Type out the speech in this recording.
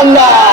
Allah.